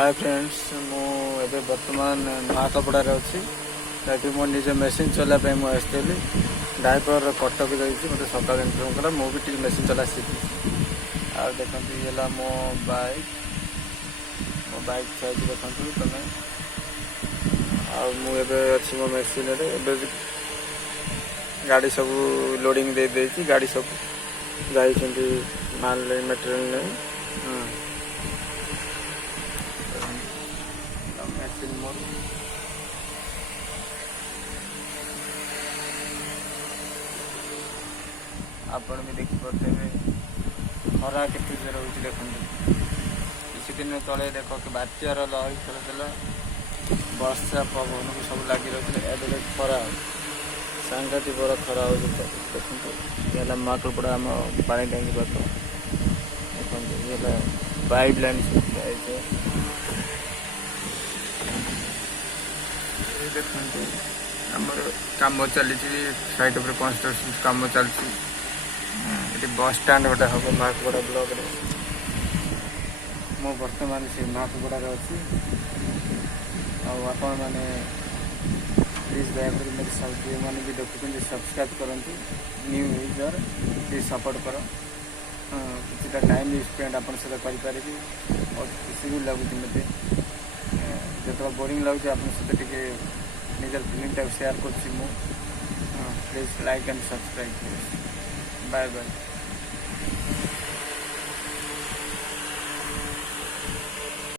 Hi friends मुझे बर्तमान महाकपड़ा अच्छी मो निज मेसीन चलापी मुझे आसती ड्राइवर कटक जाइए मतलब सकाल इन्फर्म कला मुझे मेसीन चला सीखी आ देखते ये मो बाइक साइज देखु तुम आए अच्छी मो मेसीन गाड़ी सब लोडिंग दे देती गाड़ी सब जाइए माल मटेरियल नहीं मेसीन मोर आपण भी देखिपे खरा के रोच देखते किसी दिन तले देख कि बात्यार लहरी खेलुला वर्षा पवन को सब लगी रही है खरा सांघातिक बड़ा खरा हो देखते महाकपड़ा आम पानी टैंकी बात देखते पाइप लाइन देखते आमर कम चली साइड पर कंस्ट्रक्शन कम चलती बस स्टाण्ड गोटे हम महाकपड़ा ब्लॉक मु बर्तमान से महाकपड़ा अच्छी आपण मैंने प्लीज दयाकोर मेरे जो मैंने भी देखुं सब्सक्राइब करती न्यू यूजर प्लीज सपोर्ट कर किसी टाइम स्पेंड आप करें और खुशी भी लगुच मत जो बोरिंग लगुच आप सहित निजर फिल्म टाइप शेयर कर please like and subscribe bye bye.